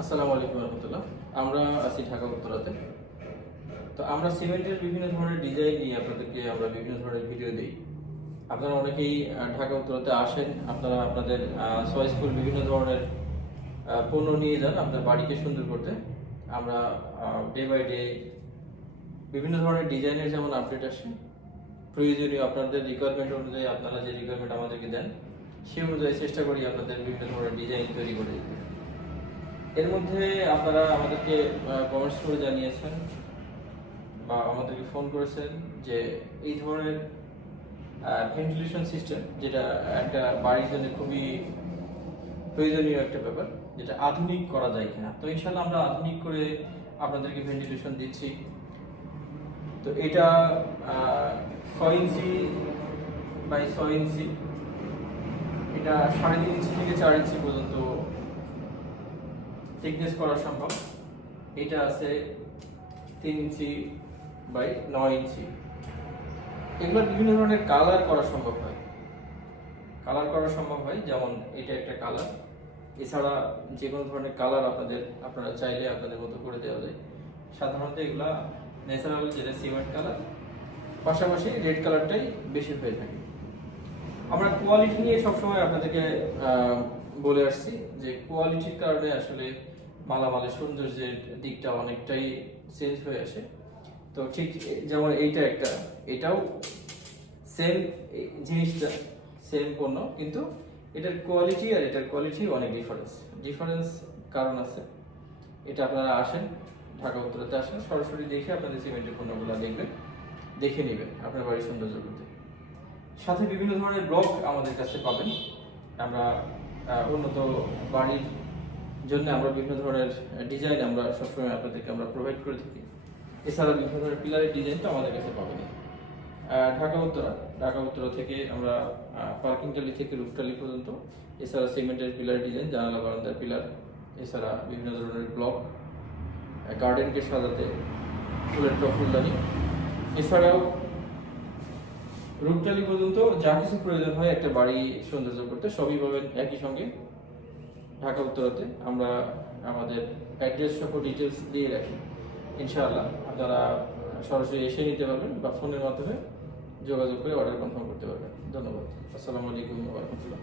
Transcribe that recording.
আসসালামু আলাইকুম রহমতুল্লাহ। আমরা আছি ঢাকা উত্তরাতে। তো আমরা সিমেন্টের বিভিন্ন ধরনের ডিজাইন নিয়ে আপনাদেরকে আমরা বিভিন্ন ধরনের ভিডিও দিই। আপনারা অনেকেই ঢাকা উত্তরাতে আসেন, আপনারা আপনাদের চয়েসফুল বিভিন্ন ধরনের পণ্য নিয়ে যান আপনার বাড়িকে সুন্দর করতে। আমরা ডে বাই ডে বিভিন্ন ধরনের ডিজাইনের যেমন আপডেট আসে, প্রয়োজনীয় আপনাদের রিকোয়ারমেন্ট অনুযায়ী আপনারা যে রিকোয়ারমেন্ট আমাদেরকে দেন সেই অনুযায়ী চেষ্টা করি আপনাদের বিভিন্ন ধরনের ডিজাইন তৈরি করে দিতে। এর মধ্যে আপনারা আমাদেরকে কমেন্টস করে জানিয়েছেন বা আমাদেরকে ফোন করেছেন যে এই ধরনের ভেন্টিলেশন সিস্টেম যেটা একটা বাড়ির জন্য খুবই প্রয়োজনীয় একটা ব্যাপার, যেটা আধুনিক করা যায় কিনা। তো ইনশাল্লাহ আমরা আধুনিক করে আপনাদেরকে ভেন্টিলেশন দিচ্ছি। তো এটা ছয় ইঞ্চি বাই ছয় ইঞ্চি, এটা সাড়ে তিন ইঞ্চি থেকে চার ইঞ্চি পর্যন্ত থিকনেস করা সম্ভব। এটা আছে তিন ইঞ্চি বাই নয় ইঞ্চি। এগুলোর বিভিন্ন ধরনের কালার করা সম্ভব হয়। কালার করা সম্ভব হয়, যেমন এটা একটা কালার এছাড়া যে কোনো ধরনের কালার আপনাদের, আপনারা চাইলে আপনাদের মতো করে দেওয়া যায়। সাধারণত এগুলা ন্যাচারাল যেটা সিমেন্ট কালার পাশাপাশি রেড কালারটাই বেশি হয়ে থাকে। আমরা কোয়ালিটি নিয়ে সবসময় আপনাদেরকে বলে আসছি যে কোয়ালিটির কারণে আসলে মালামালের সৌন্দর্যের দিকটা অনেকটাই চেঞ্জ হয়ে আসে। তো ঠিক যেমন এইটা একটা, এটাও সেম জিনিসটা সেম পণ্য, কিন্তু এটার কোয়ালিটি আর এটার কোয়ালিটি অনেক ডিফারেন্স ডিফারেন্স কারণ আছে, এটা আপনারা আসেন, ঢাকা উত্তরাতে আসেন, সরাসরি দেখে আপনাদের সিমেন্টের পণ্যগুলো দেখবেন, দেখে নেবেন আপনার বাড়ির সৌন্দর্য করতে সাথে বিভিন্ন ধরনের ব্লক আমাদের কাছে পাবেন। আমরা উন্নত বাড়ির জন্য আমরা বিভিন্ন ধরনের ডিজাইন আমরা সবসময় আপনাদেরকে আমরা প্রোভাইড করে থাকি। এছাড়া বিভিন্ন ধরনের পিলারের ডিজাইন তো আমাদের কাছে পাবেন ঢাকা উত্তরা। ঢাকা উত্তরা থেকে আমরা পার্কিং টালি থেকে রুফটালি পর্যন্ত। এছাড়া সিমেন্টের পিলার ডিজাইন জানালা বারান্দার পিলার এছাড়া বিভিন্ন ধরনের ব্লক গার্ডেনকে সাজাতে ফুলের টপ ফুলদানি। এছাড়াও রূপটালি পর্যন্ত যা কিছু প্রয়োজন হয় একটা বাড়ি সৌন্দর্য করতে সবই পাবেন একই সঙ্গে। ঢাকা উত্তরাতে আমরা আমাদের অ্যাড্রেস সহ ডিটেলস দিয়ে রাখি। ইনশাআল্লাহ আপনারা সরাসরি এসে নিতে পারবেন বা ফোনের মাধ্যমে যোগাযোগ করে অর্ডার কনফার্ম করতে পারবেন। ধন্যবাদ। আসসালামু আলাইকুম রহমতুল্লাহ।